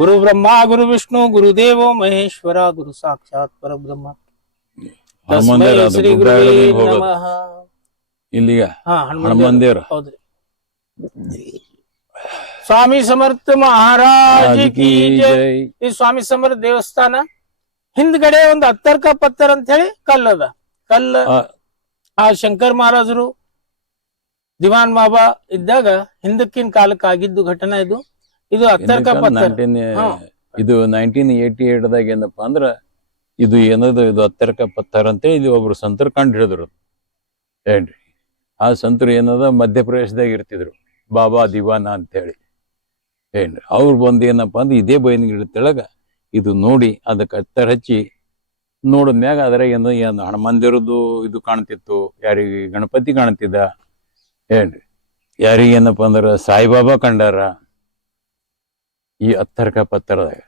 ಗುರು ಬ್ರಹ್ಮ ಗುರು ವಿಷ್ಣು ಗುರುದೇವೋ ಮಹೇಶ್ವರ ಗುರು ಸಾಕ್ಷಾತ್ ಪರಬ್ರಹ್ಮ ತಸ್ಮೈ ಶ್ರೀ ಗುರುವೇ ನಮಃ. ಇಲ್ಲಿಗ ಹನುಮಂತ ದೇವ್ರ ಹೌದ್ರಿ. ಸ್ವಾಮಿ ಸಮರ್ಥ ಮಹಾರಾಜ್ ಕಿ ಜೈ. ಈ ಸ್ವಾಮಿ ಸಮರ್ಥ ದೇವಸ್ಥಾನ ಹಿಂದ್ಗಡೆ ಒಂದು ಅತ್ತರ್ಕ ಪತ್ತರ್ ಅಂತ ಹೇಳಿ ಕಲ್ಲದ ಕಲ್ಲ. ಆ ಶಂಕರ್ ಮಹಾರಾಜರು ದಿವಾನ್ ಬಾಬಾ ಇದ್ದಾಗ ಹಿಂದಕ್ಕಿನ ಕಾಲಕ್ಕೆ ಆಗಿದ್ದು ಘಟನೆ ಇದು. ಇದು ಅತ್ತರ್ಕ ಪತ್ತರ್. ಇದು 1988ದಾಗ ಏನಪ್ಪಾ ಅಂದ್ರ ಇದು ಏನದು ಇದು ಅತ್ತರ್ಕ ಪತ್ತರ್ ಅಂತೇಳಿ ಇದು ಒಬ್ರು ಸಂತರು ಕಂಡು ಹಿಡಿದ್ರು ಏನ್ರಿ. ಆ ಸಂತರು ಏನದ ಮಧ್ಯಪ್ರದೇಶದಾಗ ಇರ್ತಿದ್ರು, ಬಾಬಾ ದಿವಾನ ಅಂತೇಳಿ ಏನ್ರಿ. ಅವ್ರು ಬಂದು ಏನಪ್ಪಾ ಅಂದ್ರೆ ಇದೇ ಬೈನಗಿಡ ತೆಳಗ ಇದು ನೋಡಿ ಅದಕ್ಕೆ ಅತ್ತರ್ ಹಚ್ಚಿ ನೋಡಿದ್ಮ್ಯಾಗ ಅದ್ರ ಏನು ಹನುಮಂದಿರದ್ದು ಇದು ಕಾಣ್ತಿತ್ತು, ಯಾರಿಗೆ ಗಣಪತಿ ಕಾಣ್ತಿದ್ದ ಏನ್ರಿ, ಯಾರಿಗೆ ಏನಪ್ಪಾ ಅಂದ್ರ ಸಾಯಿಬಾಬಾ ಕಂಡಾರ. ಈ ಅತ್ತರ್ಕ ಪತ್ತರದಾಗ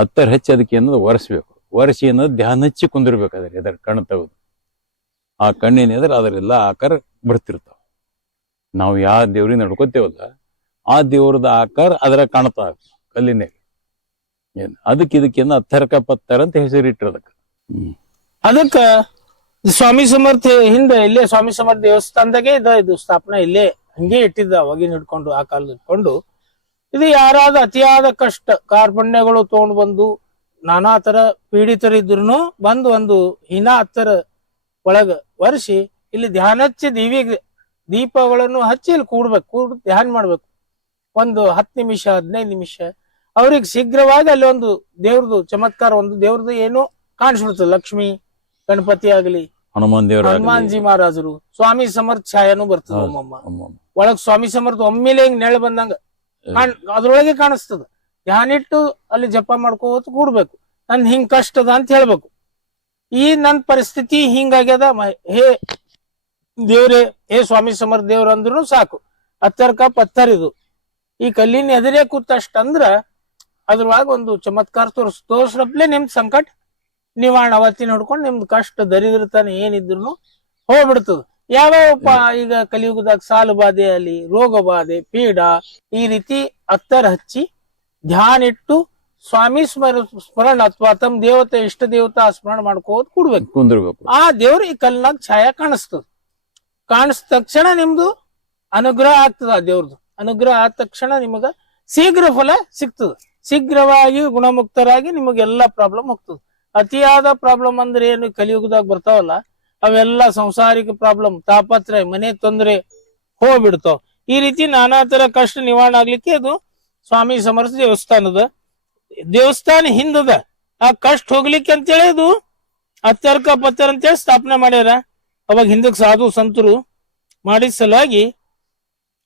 ಅತ್ತರ್ ಹಚ್ಚಿ ಅದಕ್ಕೆ ಏನದು ಒರೆಸ್ಬೇಕು. ಒರೆಸಿ ಏನದು ಧ್ಯಾನ ಹಚ್ಚಿ ಕುಂದಿರ್ಬೇಕಾದ್ರೆ ಅದರ ಕಣ್ಣು ತೆಗೆದು ಆ ಕಣ್ಣಿನ ಎದ್ರ ಅದರೆಲ್ಲ ಆಕಾರ ಬರ್ತಿರ್ತಾವ. ನಾವು ಯಾವ ದೇವ್ರಿಗೆ ನಡ್ಕೋತೇವಲ್ಲ ಆ ದೇವ್ರದ ಆಕಾರ ಅದರ ಕಾಣ್ತಾ ಕಲ್ಲಿನಾಗ. ಏನ್ ಇದಕ್ಕೇನ ಅತ್ತರ್ಕ ಪತ್ತರ್ ಅಂತ ಹೆಸರಿಟ್ರ ಅದಕ್ಕೆ. ಅದಕ್ಕ ಸ್ವಾಮಿ ಸಮರ್ಥ ಹಿಂದೆ ಇಲ್ಲೇ ಸ್ವಾಮಿ ಸಮರ್ಥ ದೇವಸ್ಥಾನದಾಗೆ ಇದು ಸ್ಥಾಪನೆ ಇಲ್ಲೇ ಹಂಗೆ ಇಟ್ಟಿದ್ದ ಅವಾಗಿನ ಹಿಡ್ಕೊಂಡು ಆ ಕಾಲದ ಇಟ್ಕೊಂಡು. ಇದು ಯಾರಾದ ಅತಿಯಾದ ಕಷ್ಟ ಕಾರ್ಪಣ್ಯಗಳು ತಗೊಂಡು ಬಂದು ನಾನಾ ತರ ಪೀಡಿತರಿದ್ರು ಬಂದು ಒಂದು ಹೀನಾ ಹತ್ತರ ಒಳಗ ವರ್ಷಿ ಇಲ್ಲಿ ಧ್ಯಾನ ಹಚ್ಚಿ ದೀಪಗಳನ್ನು ಹಚ್ಚಿ ಇಲ್ಲಿ ಕೂಡ್ ಧ್ಯಾನ ಮಾಡ್ಬೇಕು. ಒಂದು 10 ನಿಮಿಷ 15 ನಿಮಿಷ ಅವ್ರಿಗೆ ಶೀಘ್ರವಾಗಿ ಅಲ್ಲಿ ಒಂದು ದೇವ್ರದ್ದು ಚಮತ್ಕಾರ, ಒಂದು ದೇವ್ರದ್ದು ಏನೋ ಕಾಣಿಸ್ಬಿಡ್ತದೆ. ಲಕ್ಷ್ಮಿ ಗಣಪತಿ ಆಗಲಿ, ಹನುಮಾನ್ಜಿ ಮಹಾರಾಜರು, ಸ್ವಾಮಿ ಸಮರ್ಥ ಛಾಯಾನು ಬರ್ತದ ಒಮ್ಮಮ್ಮ ಒಳಗ್. ಸ್ವಾಮಿ ಸಮರ್ಥ ಒಮ್ಮೆಲೆ ಹಿಂಗ್ ನೆಳ ಬಂದಂಗ ಅದ್ರೊಳಗೆ ಕಾಣಿಸ್ತದ. ಧ್ಯಾನ ಇಟ್ಟು ಅಲ್ಲಿ ಜಪ ಮಾಡ್ಕೋತ ಕೂಡ್ಬೇಕು. ನನ್ ಹಿಂಗ್ ಕಷ್ಟದ ಅಂತ ಹೇಳ್ಬೇಕು. ಈ ನನ್ ಪರಿಸ್ಥಿತಿ ಹಿಂಗಾಗ್ಯದ, ಹೇ ದೇವ್ರೇ, ಹೇ ಸ್ವಾಮಿ ಸಮರ್ಥ ದೇವ್ರ ಅಂದ್ರು ಸಾಕು. ಅತ್ತರ್ಕ ಪತ್ತರ್ ಇದು ಈ ಕಲ್ಲಿನ ಎದುರೇ ಕೂತಷ್ಟಂದ್ರ ಅದ್ರೊಳಗ ಒಂದು ಚಮತ್ಕಾರ ತೋರ್ಸ್ರಪ್ಲೆ ನಿಮ್ದ್ ಸಂಕಟ ನಿವಾರಣೆ ಅವತ್ತಿನ ನೋಡ್ಕೊಂಡು ನಿಮ್ದು ಕಷ್ಟ ದರಿದ್ರತನ ಏನಿದ್ರು ಹೋಗ್ಬಿಡ್ತದ. ಯಾವ್ಯಾವಪ್ಪ ಈಗ ಕಲಿಯುಗದಾಗ ಸಾಲು ಬಾಧೆ ಅಲ್ಲಿ, ರೋಗ ಬಾಧೆ, ಪೀಡ, ಈ ರೀತಿ ಅತ್ತರ್ ಹಚ್ಚಿ ಧ್ಯಾನ ಇಟ್ಟು ಸ್ವಾಮಿ ಸ್ಮರಣ ಅಥವಾ ತಮ್ಮ ದೇವತೆ ಇಷ್ಟ ದೇವತಾ ಸ್ಮರಣ ಮಾಡ್ಕೋದ್ ಕೂಡ್ಬೇಕು. ಆ ದೇವ್ರ ಈ ಕಲ್ಲಿನಾಗ ಛಾಯಾ ಕಾಣಿಸ್ತದ. ಕಾಣಿಸ್ ತಕ್ಷಣ ನಿಮ್ದು ಅನುಗ್ರಹ ಆಗ್ತದ. ಆ ದೇವ್ರದ್ದು ಅನುಗ್ರಹ ಆದ ತಕ್ಷಣ ನಿಮಗ ಶೀಘ್ರ ಫಲ ಸಿಗ್ತದ. ಶೀಘ್ರವಾಗಿ ಗುಣಮುಕ್ತರಾಗಿ ನಿಮಗೆಲ್ಲಾ ಪ್ರಾಬ್ಲಮ್ ಹೋಗ್ತದ. ಅತಿಯಾದ ಪ್ರಾಬ್ಲಮ್ ಅಂದ್ರೆ ಏನು ಕಲಿಯುಗದಾಗ ಬರ್ತಾವಲ್ಲ ಅವೆಲ್ಲ ಸಂಸಾರಿಕ ಪ್ರಾಬ್ಲಮ್, ತಾಪತ್ರಯ, ಮನೆ ತೊಂದರೆ ಹೋಗ್ಬಿಡ್ತಾವ. ಈ ರೀತಿ ನಾನಾ ತರ ಕಷ್ಟ ನಿವಾರಣೆ ಆಗ್ಲಿಕ್ಕೆ ಅದು ಸ್ವಾಮಿ ಸಮರ್ಥ ದೇವಸ್ಥಾನ ಹಿಂದದ. ಆ ಕಷ್ಟ ಹೋಗ್ಲಿಕ್ಕೆ ಅಂತೇಳಿ ಅದು ಅತ್ತರ್ಕ ಪತ್ತರ್ ಅಂತೇಳಿ ಸ್ಥಾಪನೆ ಮಾಡ್ಯಾರ. ಅವಾಗ ಹಿಂದಕ್ ಸಾಧು ಸಂತರು ಮಾಡಿದ ಸಲುವಾಗಿ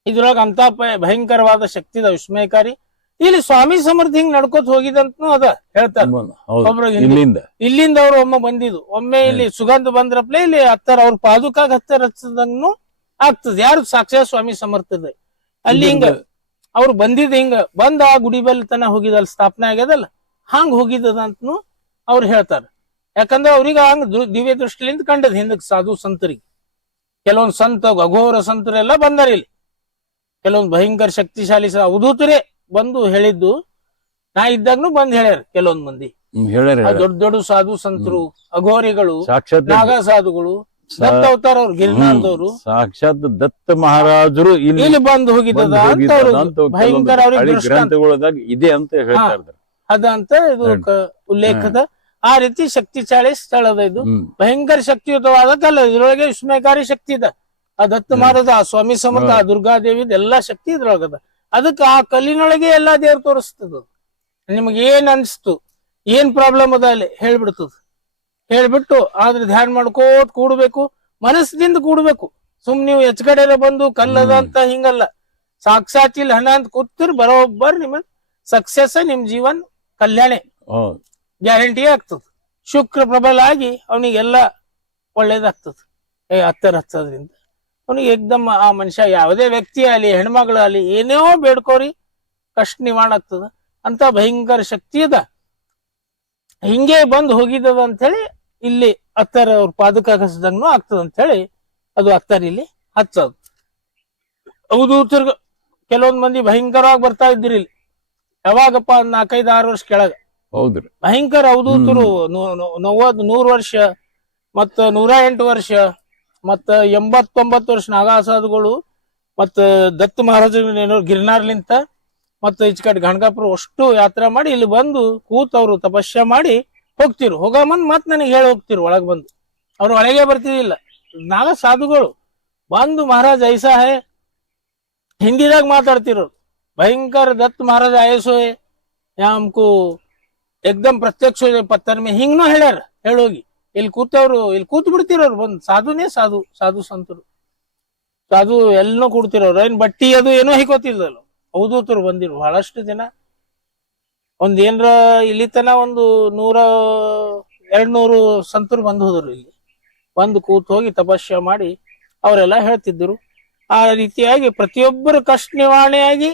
ಇದ್ರೊಳಗ ಅಂತ ಭಯಂಕರವಾದ ಶಕ್ತಿ ಅದ, ವಿಸ್ಮಯಕಾರಿ. ಇಲ್ಲಿ ಸ್ವಾಮಿ ಸಮರ್ಥ ಹಿಂಗ್ ನಡ್ಕೋತ ಹೋಗಿದಂತನೂ ಅದ ಹೇಳ್ತಾರ. ಇಲ್ಲಿಂದ ಅವ್ರು ಒಮ್ಮೆ ಬಂದಿದ್ದು, ಒಮ್ಮೆ ಇಲ್ಲಿ ಸುಗಂಧ ಬಂದ್ರಪ್ಲೆ ಇಲ್ಲಿ ಹತ್ತರ ಅವ್ರ ಪಾದುಕಾಗ ಹತ್ತರ ಹಚ್ಚದಂಗೂ ಆಗ್ತದ. ಯಾರು ಸಾಕ್ಷಾತ್ ಸ್ವಾಮಿ ಸಮರ್ಥದ ಅಲ್ಲಿ ಹಿಂಗ ಅವ್ರು ಬಂದಿದ್ ಹಿಂಗ ಬಂದ ಆ ಗುಡಿ ಬಲ್ ತನ ಹೋಗಿದಲ್ ಸ್ಥಾಪನೆ ಆಗ್ಯದಲ್ಲ ಹಂಗ ಹೋಗಿದ್ದದಂತನು ಅವ್ರು ಹೇಳ್ತಾರ. ಯಾಕಂದ್ರೆ ಅವ್ರಿಗೆ ಹಂಗ ದಿವ್ಯ ದೃಷ್ಟಿಲಿಂದ ಕಂಡದ್ ಹಿಂದಕ್ ಸಾಧು ಸಂತರಿಗೆ. ಕೆಲವೊಂದ್ ಸಂತ ಅಘೋರ ಸಂತರೆಲ್ಲ ಬಂದಾರ ಇಲ್ಲಿ. ಕೆಲವೊಂದು ಭಯಂಕರ ಶಕ್ತಿಶಾಲಿ ಅವಧೂತರೇ ಬಂದು ಹೇಳಿದ್ದು ನಾ ಇದ್ದಾಗ್ನು ಬಂದ್ ಹೇಳ್ಯಾರ. ಕೆಲವೊಂದ್ ಮಂದಿ ದೊಡ್ಡ ದೊಡ್ಡ ಸಾಧು ಸಂತರು, ಅಘೋರಿಗಳು, ನಾಗ ಸಾಧುಗಳು, ದತ್ತ ಅವತಾರ ಅವ್ರು, ಗಿರಿನಾಥದವರು, ಸಾಕ್ಷಾತ್ ದತ್ತ ಮಹಾರಾಜರು ಇಲ್ಲಿ ಬಂದು ಹೋಗಿದ್ದದ ಅಂತ ಭಯಂಕರ ಅವ್ರಿಗೆ ಇದೆ ಅಂತ ಹೇಳ್ತಾರೆ. ಅದಂತ ಇದು ಉಲ್ಲೇಖದ. ಆ ರೀತಿ ಶಕ್ತಿಶಾಲಿ ಸ್ಥಳ ಅದ. ಇದು ಭಯಂಕರ ಶಕ್ತಿಯುತವಾದ ಕಲ್ಲ. ಇದ್ರೊಳಗೆ ವಿಸ್ಮಯಕಾರಿ ಶಕ್ತಿ ಇದೆ. ಆ ದತ್ತ ಮಹಾರಾಜ, ಆ ಸ್ವಾಮಿ ಸಮರ್ಥ, ಆ ದುರ್ಗಾದೇವಿ ಎಲ್ಲಾ ಶಕ್ತಿ ಇದ್ರೊಳಗದ. ಅದಕ್ಕೆ ಆ ಕಲ್ಲಿನೊಳಗೆ ಎಲ್ಲಾ ದೇವ್ರು ತೋರಿಸ್ತದ. ನಿಮ್ಗೆ ಏನ್ ಅನ್ಸ್ತು, ಏನ್ ಪ್ರಾಬ್ಲಮ್ ಅದ ಅಲ್ಲಿ ಹೇಳ್ಬಿಡ್ತದ. ಹೇಳ್ಬಿಟ್ಟು ಆದ್ರೆ ಧ್ಯಾನ ಮಾಡ್ಕೋತ ಕೂಡ್ಬೇಕು, ಮನಸ್ಸಿನಿಂದ ಕೂಡ್ಬೇಕು. ಸುಮ್ ನೀವು ಹೆಚ್ಗಡೆ ಬಂದು ಕಲ್ಲದ ಅಂತ ಹಿಂಗಲ್ಲ. ಸಾಕ್ಷಾತ್ ಇಲ್ಲಿ ಹಣ ಅಂತ ಕೂತಿರ್ ಬರೋಬ್ಬರ್ ನಿಮಗ್ ಸಕ್ಸಸ್, ನಿಮ್ ಜೀವನ್ ಕಲ್ಯಾಣೆ ಗ್ಯಾರಂಟಿ ಆಗ್ತದ. ಶುಕ್ರ ಪ್ರಬಲ ಆಗಿ ಅವನಿಗೆಲ್ಲ ಒಳ್ಳೇದಾಗ್ತದ. ಹತ್ತರ ಹಚ್ಚೋದ್ರಿಂದ ಅವನಿಗೆ ಏಕ್ದಮ್ ಆ ಮನುಷ್ಯ ಯಾವುದೇ ವ್ಯಕ್ತಿ ಆಗಲಿ ಹೆಣ್ಮಗಳು ಆಗಲಿ ಏನೇ ಬೇಡ್ಕೋರಿ ಕಷ್ಟ ನಿವಾರಣೆ ಆಗ್ತದ. ಅಂತ ಭಯಂಕರ ಶಕ್ತಿ ಅದ. ಹಿಂಗೆ ಬಂದು ಹೋಗಿದ್ದದ ಅಂತ ಹೇಳಿ ಇಲ್ಲಿ ಹತ್ತರ ಅವ್ರ ಪಾದಕ ಹಚ್ಚದಂಗೂ ಆಗ್ತದ ಅಂತ ಹೇಳಿ ಅದು ಹತ್ತರ ಇಲ್ಲಿ ಹಚ್ಚೋದು. ಅವಧೂತರು ಕೆಲವೊಂದ್ ಮಂದಿ ಭಯಂಕರವಾಗಿ ಬರ್ತಾ ಇದ್ರಿ ಇಲ್ಲಿ. ಯಾವಾಗಪ್ಪ 4-5-6 ವರ್ಷ ಕೆಳಗ ಹೌದ್ರಿ. ಭಯಂಕರ ಅವಧೂತರು 100 ವರ್ಷ ಮತ್ತ 108 ವರ್ಷ ಮತ್ತ 89 ವರ್ಷ ನಾಗಾಸಾಧುಗಳು ಮತ್ತ ದತ್ತ ಮಹಾರಾಜ ಗಿರ್ನಾರ್ಲಿಂತ ಮತ್ತ ಈಚ ಕಡೆ ಗಣಗಾಪುರ ಅಷ್ಟು ಯಾತ್ರಾ ಮಾಡಿ ಇಲ್ಲಿ ಬಂದು ಕೂತವ್ರು ತಪಸ್ಯ ಮಾಡಿ ಹೋಗ್ತಿರು. ಹೋಗ ಮುಂದ್ ಮತ್ ನನಗೆ ಹೇಳಿ ಹೋಗ್ತಿರು ಒಳಗ್ ಬಂದು. ಅವ್ರು ಒಳಗೆ ಬರ್ತಿದಿಲ್ಲ. ನಾಗ ಸಾಧುಗಳು ಬಂದು ಮಹಾರಾಜ್ ಐಸಾ ಹೇ ಹಿಂದಿದಾಗ ಮಾತಾಡ್ತಿರೋರು. ಭಯಂಕರ ದತ್ತ ಮಹಾರಾಜ ಆಯಸೋ ಹಮ್ಕು ಏಕ್ದಮ್ ಪ್ರತ್ಯಕ್ಷ ಪತ್ತರ್ ಮೇ ಹಿಂಗ್ನೂ ಹೇಳ್ಯಾರ. ಹೇಳೋಗಿ ಇಲ್ಲಿ ಕೂತವ್ರು ಇಲ್ಲಿ ಕೂತ್ ಬಿಡ್ತಿರೋರು ಬಂದ್. ಸಾಧುನೇ ಸಾಧು, ಸಾಧು ಸಂತರು ಸಾಧು ಎಲ್ಲನೂ ಕೂಡ್ತಿರೋರು. ಏನ್ ಬಟ್ಟಿ ಅದು ಏನೋ ಹಿಕೋತಿಲ್ದಲ್ಲ. ಅವಧೂತರು ಬಂದಿರು ಬಹಳಷ್ಟು ಜನ. ಒಂದ್ ಏನ್ರ ಇಲ್ಲಿ ತನ ಒಂದು 100-200 ಸಂತರು ಬಂದು ಹೋದ್ರು. ಇಲ್ಲಿ ಬಂದು ಕೂತ್ ಹೋಗಿ ತಪಸ್ಯ ಮಾಡಿ ಅವರೆಲ್ಲ ಹೇಳ್ತಿದ್ರು. ಆ ರೀತಿಯಾಗಿ ಪ್ರತಿಯೊಬ್ಬರ ಕಷ್ಟ ನಿವಾರಣೆಯಾಗಿ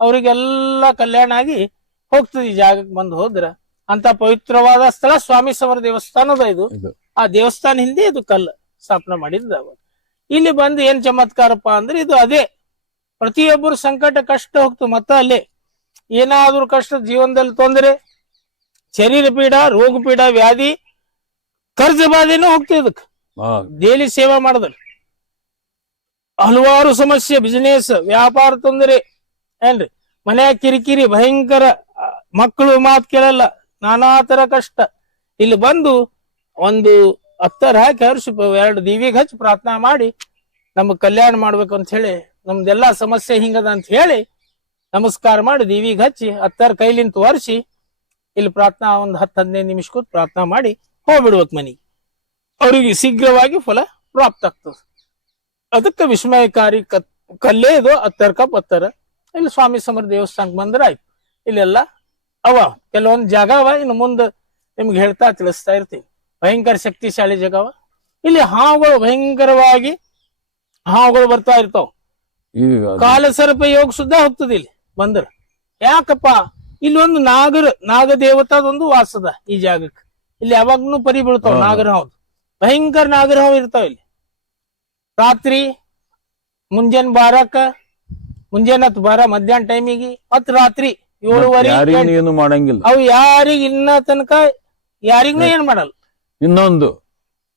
ಅವರಿಗೆಲ್ಲ ಕಲ್ಯಾಣ ಆಗಿ ಹೋಗ್ತದೆ. ಈ ಜಾಗಕ್ಕೆ ಬಂದು ಹೋದ್ರ ಅಂತ ಪವಿತ್ರವಾದ ಸ್ಥಳ ಸ್ವಾಮಿ ಸಮರ ದೇವಸ್ಥಾನದ ಇದು. ಆ ದೇವಸ್ಥಾನ ಹಿಂದೆ ಇದು ಕಲ್ಲು ಸ್ಥಾಪನೆ ಮಾಡಿದ್ದ. ಇಲ್ಲಿ ಬಂದು ಏನ್ ಚಮತ್ಕಾರಪ್ಪ ಅಂದ್ರೆ ಇದು ಅದೇ ಪ್ರತಿಯೊಬ್ಬರು ಸಂಕಟ ಕಷ್ಟ ಹೋಗ್ತು. ಮತ್ತ ಅಲ್ಲೇ ಏನಾದ್ರೂ ಕಷ್ಟ ಜೀವನದಲ್ಲಿ ತೊಂದರೆ, ಶರೀರ ಪೀಡ, ರೋಗ ಪೀಡ, ವ್ಯಾಧಿ, ಕರ್ಜ ಬಾಧೆನೂ ಹೋಗ್ತದೆ. ಇದಕ್ಕೆ ಡೈಲಿ ಸೇವಾ ಮಾಡಿದ್ರೆ ಹಲವಾರು ಸಮಸ್ಯೆ, ಬಿಸಿನೆಸ್ ವ್ಯಾಪಾರ ತೊಂದರೆ ಏನ್ರಿ, ಮನೆಯ ಕಿರಿಕಿರಿ ಭಯಂಕರ, ಮಕ್ಕಳು ಮಾತು ಕೇಳಲ್ಲ, ನಾನಾ ತರ ಕಷ್ಟ. ಇಲ್ಲಿ ಬಂದು ಒಂದು 10 ಹಾಕಿ ಹರಿಸಿ 2 ದೀವಿಗೆ ಹಚ್ಚಿ ಪ್ರಾರ್ಥನಾ ಮಾಡಿ ನಮಗ್ ಕಲ್ಯಾಣ ಮಾಡ್ಬೇಕು ಅಂತ ಹೇಳಿ, ನಮ್ದೆಲ್ಲಾ ಸಮಸ್ಯೆ ಹಿಂಗದ ಅಂತ ಹೇಳಿ ನಮಸ್ಕಾರ ಮಾಡಿ ದೀವಿಗೆ ಹಚ್ಚಿ 10 ಕೈಲಿಂತ ಒರೆಸಿ ಇಲ್ಲಿ ಪ್ರಾರ್ಥನಾ ಒಂದು 10-15 ನಿಮಿಷ ಕೂತ್ ಪ್ರಾರ್ಥನಾ ಮಾಡಿ ಹೋಗ್ಬಿಡ್ಬೇಕು ಮನೆಗೆ. ಅವರಿಗೆ ಶೀಘ್ರವಾಗಿ ಫಲ ಪ್ರಾಪ್ತ ಆಗ್ತದೆ. ಅದಕ್ಕೆ ವಿಸ್ಮಯಕಾರಿ ಕಲ್ಲೇ ಇದು 10 ಪತ್ತರ. ಇಲ್ಲಿ ಸ್ವಾಮಿ ಸಮರ ದೇವಸ್ಥಾನಕ್ಕೆ ಬಂದ್ರೆ ಆಯ್ತು. ಇಲ್ಲೆಲ್ಲ ಅವ ಕೆಲವೊಂದು ಜಾಗ ಅವ, ಇನ್ನು ಮುಂದೆ ನಿಮ್ಗೆ ಹೇಳ್ತಾ ತಿಳಿಸ್ತಾ ಇರ್ತೀವಿ. ಭಯಂಕರ ಶಕ್ತಿಶಾಲಿ ಜಾಗವ. ಇಲ್ಲಿ ಹಾವುಗಳು ಭಯಂಕರವಾಗಿ ಹಾವುಗಳು ಬರ್ತಾ ಇರ್ತಾವ. ಕಾಲಸರ್ಪ ಯೋಗ ಸುದ್ದ ಹೋಗ್ತದೆ ಇಲ್ಲಿ ಬಂದ್ರ. ಯಾಕಪ್ಪ ಇಲ್ಲಿ ಒಂದು ನಾಗ ದೇವತಾದೊಂದು ವಾಸದ ಈ ಜಾಗಕ್ಕೆ. ಇಲ್ಲಿ ಯಾವಾಗ್ನು ಪರಿ ಬೀಳ್ತಾವ ನಾಗರ ಹಾವು. ಭಯಂಕರ ನಾಗರ ಹಾವು ಇರ್ತಾವ ಇಲ್ಲಿ. ರಾತ್ರಿ ಮುಂಜಾನೆ 12 ಮಧ್ಯಾಹ್ನ ಟೈಮಿಗೆ ಮತ್ ರಾತ್ರಿ 7:30 ಮಾಡಂಗಿಲ್ಲ. ಅವು ಯಾರಿಗ ಇನ್ನ ತನಕ ಯಾರಿಗೂ ಏನ್ ಮಾಡಲ್ಲ. ಇನ್ನೊಂದು,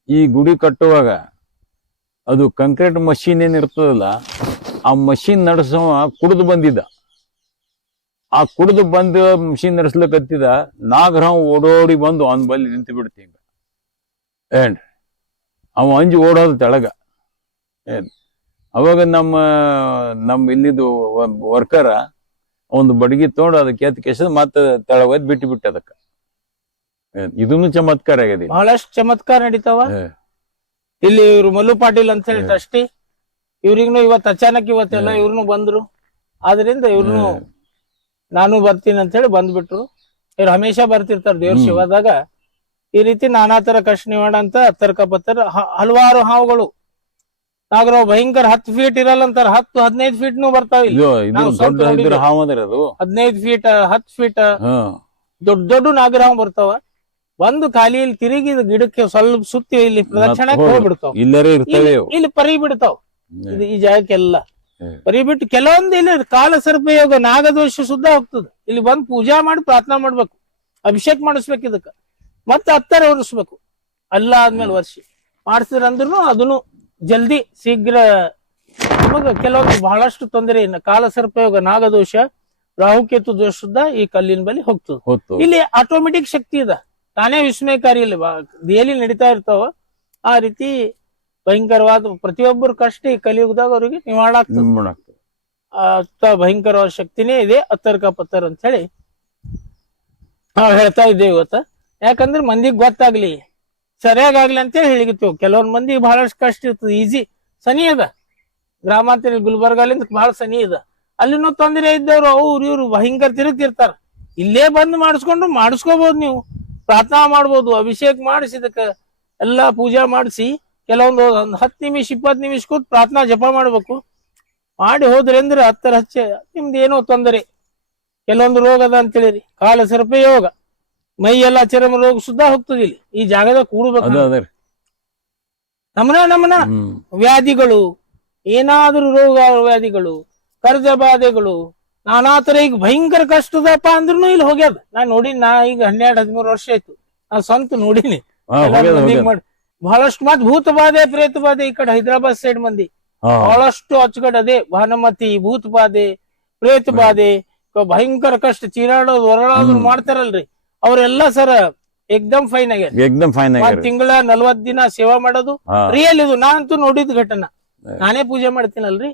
ಈ ಗುಡಿ ಕಟ್ಟುವಾಗ ಅದು ಕಂಕ್ರೀಟ್ ಮಷೀನ್ ಏನ್ ಇರ್ತದಲ್ಲ, ಆ ಮಷೀನ್ ನಡೆಸವ ಕುಡಿದು ಬಂದಿದ್ದ. ಆ ಕುಡಿದು ಬಂದ ಮಷೀನ್ ನಡೆಸ್ಲಿಕ್ಕತ್ತಿದ ನಾಗರಾವ್ ಓಡೋಡಿ ಬಂದು ಅವನ್ ಬಲ್ಲಿ ನಿಂತು ಬಿಡ್ತಿ. ಏನ್ ಅವ ಅಂಜಿ ಓಡೋದು ತೆಳಗ. ಏನ್ ಅವಾಗ ನಮ್ಮ ಇಲ್ಲಿದು ವರ್ಕರ ಒಂದು ಬಡಗಿ ತಗೊಂಡು ಅದಕ್ಕೆ ಎತ್ ಕೆಸದ್ ಮತ್ತೆ ತೆಳಗೋದ್ ಬಿಟ್ಟು ಅದಕ್ಕ. ಇದನ್ನು ಚಮತ್ಕಾರ ಆಗಿದೆ. ಬಹಳಷ್ಟು ಚಮತ್ಕಾರ ನಡೀತಾವ ಇಲ್ಲಿ. ಇವ್ರು ಮಲ್ಲು ಪಾಟೀಲ್ ಅಂತ ಹೇಳಿ ಟ್ರಸ್ಟಿ, ಇವ್ರಿಗೂ ಇವತ್ತು ಅಚಾನಕ್ ಇವತ್ತೆಲ್ಲ ಇವ್ರನ್ನು ಬಂದ್ರು. ಆದ್ರಿಂದ ಇವ್ರನ್ನು ನಾನು ಬರ್ತೀನಿ ಅಂತ ಹೇಳಿ ಬಂದ್ಬಿಟ್ರು. ಇವ್ರು ಹಮೇಶ ಬರ್ತಿರ್ತಾರ ದೇವ್ರ ಶಿವದಾಗ. ಈ ರೀತಿ ನಾನಾ ತರ ಕಷ್ಟ ನಿವಾರಣೆ ಅಂತ 10 ಪತ್ತರ. ಹಲವಾರು ಹಾವುಗಳು ನಾಗರಾವ್ ಭಯಂಕರ 10 ಫೀಟ್ ಇರಲ್ಲ ಅಂತಾರ, 10-15 ಫೀಟ್ನು ಬರ್ತಾವ ಇಲ್ಲಿ. 15 ಫೀಟ್ 10 ಫೀಟ್ ದೊಡ್ಡ ನಾಗರಾವ್ ಬರ್ತಾವ. ಒಂದು ಖಾಲಿ ಇಲ್ಲಿ ತಿರುಗಿ ಗಿಡಕ್ಕೆ ಸ್ವಲ್ಪ ಸುತ್ತಿ ಇಲ್ಲಿ ಪ್ರದಕ್ಷಿಣಕ್ಕೆ ಹೋಗ್ಬಿಡ್ತಾವ. ಇಲ್ಲಿ ಪರಿ ಬಿಡ್ತಾವ. ಈ ಜಾಗಕ್ಕೆಲ್ಲ ಪರಿ ಬಿಟ್ಟು ಕೆಲವೊಂದು ಇಲ್ಲಿ ಕಾಲ ಸರ್ಪ ಯೋಗ ನಾಗದೋಷ ಸುದ್ದ ಹೋಗ್ತದ. ಇಲ್ಲಿ ಬಂದು ಪೂಜಾ ಮಾಡಿ ಪ್ರಾರ್ಥನಾ ಮಾಡ್ಬೇಕು, ಅಭಿಷೇಕ ಮಾಡಿಸ್ಬೇಕು. ಇದಕ್ಕ ಮತ್ತೆ 10 ಒರೆಸ್ಬೇಕು. ಅಲ್ಲ ಆದ್ಮೇಲೆ ವರ್ಷಿ ಮಾಡಿಸಿದ್ರಂದ್ರೂ ಅದನ್ನು ಜಲ್ದಿ ಶೀಘ್ರ ನಮಗ ಕೆಲವೊಂದು ಬಹಳಷ್ಟು ತೊಂದರೆ. ಕಾಲ ಸರ್ಪ ಯೋಗ ನಾಗದೋಷ ರಾಹುಕೇತು ದೋಷ ಸುದ್ದ ಈ ಕಲ್ಲಿನ ಬಳಿ ಹೋಗ್ತದೆ. ಇಲ್ಲಿ ಆಟೋಮೆಟಿಕ್ ಶಕ್ತಿ ಇದೆ, ತಾನೇ ವಿಸ್ಮಯಕಾರಿ. ಇಲ್ಲಿ ಡೈಲಿ ನಡೀತಾ ಇರ್ತಾವ. ಆ ರೀತಿ ಭಯಂಕರವಾದ ಪ್ರತಿಯೊಬ್ಬರು ಕಷ್ಟ ಈ ಕಲಿಯುಗದಾಗ ಅವ್ರಿಗೆ ನಿವಾರಣೆ ಆಗ್ತದೆ. ಭಯಂಕರವಾದ ಶಕ್ತಿನೇ ಇದೆ 10 ಪತ್ತರ ಅಂತ ಹೇಳಿ ನಾವ್ ಹೇಳ್ತಾ ಇದ್ದೇವೆ ಇವತ್ತ. ಯಾಕಂದ್ರೆ ಮಂದಿಗೆ ಗೊತ್ತಾಗ್ಲಿ, ಸರಿಯಾಗ್ಲಿ ಅಂತೇಳಿ ಹೇಳಿಗಿತ್ತೇವೆ. ಕೆಲವೊಂದ್ ಮಂದಿಗೆ ಬಹಳಷ್ಟು ಕಷ್ಟ ಇರ್ತದೆ. ಈಜಿ ಸನಿ ಅದ, ಗ್ರಾಮಾಂತರ ಗುಲ್ಬರ್ಗಾಲಿಂದ ಬಹಳ ಸನಿ ಅದ. ಅಲ್ಲಿನೂ ತೊಂದರೆ ಇದ್ದವ್ರು ಅವ್ರು ಇವ್ರು ಭಯಂಕರ ತಿರುಗ್ತಿರ್ತಾರ. ಇಲ್ಲೇ ಬಂದು ಮಾಡಿಸ್ಕೋಬಹುದು. ನೀವು ಪ್ರಾರ್ಥನಾ ಮಾಡ್ಬೋದು, ಅಭಿಷೇಕ ಮಾಡಿಸಿದಕ್ಕ ಎಲ್ಲಾ ಪೂಜಾ ಮಾಡಿಸಿ ಕೆಲವೊಂದು 10 ನಿಮಿಷ 20 ನಿಮಿಷ ಕೂತ್ ಪ್ರಾರ್ಥನಾ ಜಪ ಮಾಡ್ಬೇಕು. ಮಾಡಿ ಹೋದ್ರಿ ಅಂದ್ರೆ 10 ಹಚ್ಚ ನಿಮ್ದು ಏನೋ ತೊಂದರೆ. ಕೆಲವೊಂದು ರೋಗ ಅದ ಅಂತೇಳಿರಿ, ಕಾಲ ಸರ್ಪ ಯೋಗ, ಮೈ ಎಲ್ಲ ಚರ್ಮ ರೋಗ ಸುದ್ದ ಹೋಗ್ತದೆ. ಇಲ್ಲಿ ಈ ಜಾಗದಾಗ ಕೂಡ್ಬೇಕು. ನಮನ ವ್ಯಾಧಿಗಳು, ಏನಾದ್ರೂ ರೋಗ ವ್ಯಾಧಿಗಳು, ಕರ್ಜ ಬಾಧೆಗಳು, ನಾನಾ ತರ ಈಗ ಭಯಂಕರ ಕಷ್ಟದಪ್ಪ ಅಂದ್ರೂ ಇಲ್ಲಿ ಹೋಗ್ಯದ ನಾ ಈಗ 12-13 ವರ್ಷ ಆಯ್ತು ನಾ ಸ್ವಂತ ನೋಡಿನಿ. ಹಾ, ಎಲ್ಲ ಹೋಗ್ಯದ, ಮಂದಿಗ್ ಹೋಗ್ಯದ. ಮಾಡಿ ಬಹಳಷ್ಟು ಮತ್ ಭೂತ ಬಾಧೆ ಪ್ರೇತ ಬಾಧೆ ಈ ಕಡೆ ಹೈದರಾಬಾದ್ ಸೈಡ್ ಮಂದಿ ಹಾ, ಬಹಳಷ್ಟು ಅಚ್ಚುಕಡೆ ಅದೇ ಭಾನುಮತಿ ಭೂತ ಬಾಧೆ ಪ್ರೇತ ಬಾಧೆ ಭಯಂಕರ ಕಷ್ಟ ಚೀರಾಡೋದು ಹೊರಳೋದು ಮಾಡ್ತಾರಲ್ರಿ ಅವ್ರೆಲ್ಲಾ ಸರ್ ಏಕ್ದಮ್ ಫೈನ್ ಆಗ್ಯಾರ. ಏಕ್ದಮ್ ಫೈನ್ ಒಂದ್ ಆಗ್ಯಾರ. ತಿಂಗಳ 40 ದಿನ ಸೇವಾ ಮಾಡೋದು ಹಾ. ರಿಯಲ್ ಇದು ನಾ ಅಂತೂ ನೋಡಿದ ಘಟನಾ. ನಾನೇ ಪೂಜೆ ಮಾಡ್ತೀನಲ್ರಿ.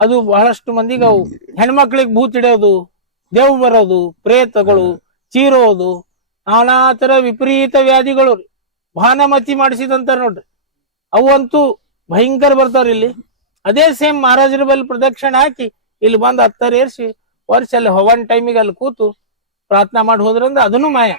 ಅದು ಬಹಳಷ್ಟು ಮಂದಿಗೆ ಅವು ಹೆಣ್ಮಕ್ಳಿಗೆ ಭೂತ್ ಹಿಡಿಯೋದು, ದೇವ್ ಬರೋದು, ಪ್ರೇತಗಳು ಚೀರೋದು, ನಾನಾ ತರ ವಿಪರೀತ ವ್ಯಾಧಿಗಳು ಭಾನುಮತಿ ಮಾಡಿಸಿದಂತಾರ ನೋಡ್ರಿ. ಅವಂತೂ ಭಯಂಕರ ಬರ್ತಾವ್ರಿ ಇಲ್ಲಿ. ಅದೇ ಸೇಮ್ ಮಹಾರಾಜರ ಬಲ್ಲಿ ಪ್ರದಕ್ಷಿಣೆ ಹಾಕಿ ಇಲ್ಲಿ ಬಂದು 10 ಏರ್ಸಿ ವರ್ಷ ಅಲ್ಲಿ ಹವನ್ ಟೈಮಿಗೆ ಅಲ್ಲಿ ಕೂತು ಪ್ರಾರ್ಥನಾ ಮಾಡಿ ಹೋದ್ರಂದ್ರೆ ಅದನ್ನು ಮಾಯ.